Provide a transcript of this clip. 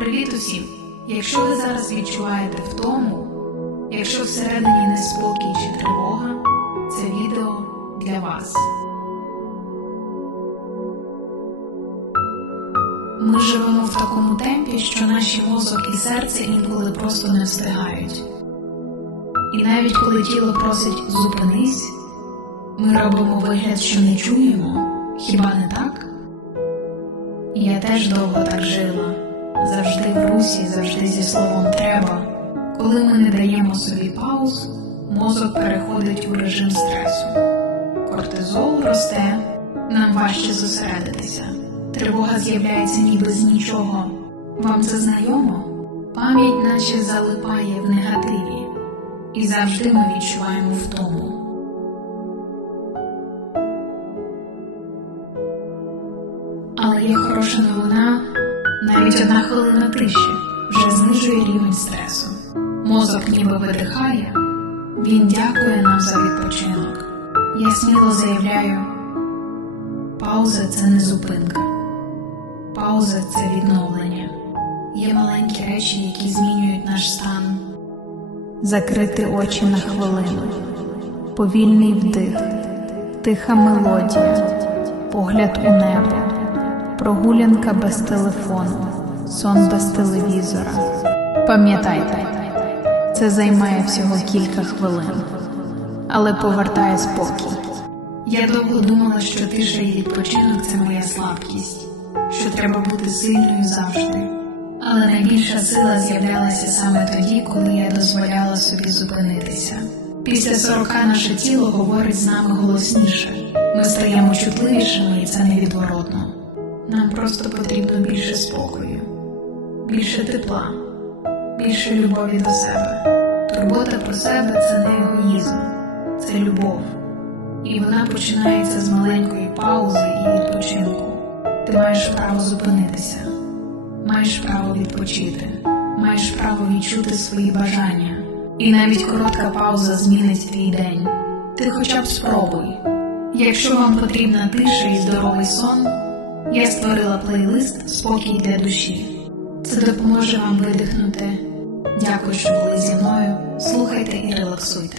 Привіт усім! Якщо ви зараз відчуваєте втому, якщо всередині неспокій чи тривога, це відео для вас. Ми живемо в такому темпі, що наші мозок і серце інколи просто не встигають. І навіть коли тіло просить зупинись, ми робимо вигляд, що не чуємо, хіба не так? Я теж довго так жила, завжди в русі, завжди зі словом треба. Коли ми не даємо собі пауз, мозок переходить у режим стресу. Кортизол росте, нам важче зосередитися. Тривога з'являється ніби з нічого. Вам це знайомо? Пам'ять наче залипає в негативі, і завжди ми відчуваємо втому. Але є хороша новина, навіть одна хвилина тиші вже знижує рівень стресу. Мозок ніби видихає, він дякує нам за відпочинок. Я сміло заявляю, пауза це не зупинка, пауза це відновлення. Є маленькі речі, які змінюють наш стан. Закрити очі на хвилину, повільний вдих, тиха мелодія, погляд у небо, прогулянка без телефону, сон без телевізора. Пам'ятайте, це займає всього кілька хвилин, але повертає спокій. Я довго думала, що тиша і відпочинок це моя слабкість, що треба бути сильною завжди. Але найбільша сила з'являлася саме тоді, коли я дозволяла собі зупинитися. Після сорока наше тіло говорить з нами голосніше. Ми стаємо чутливішими, і це невідворотно. Нам просто потрібно більше спокою, більше тепла, більше любові до себе. Турбота про себе це не егоїзм, це любов. І вона починається з маленької паузи і відпочинку. Ти маєш право зупинитися, маєш право відпочити, маєш право відчути свої бажання. І навіть коротка пауза змінить твій день. Ти хоча б спробуй. Якщо вам потрібна тиша і здоровий сон, я створила плейлист Спокій для душі. Це допоможе вам видихнути. Дякую, що були зі мною. Слухайте і релаксуйте.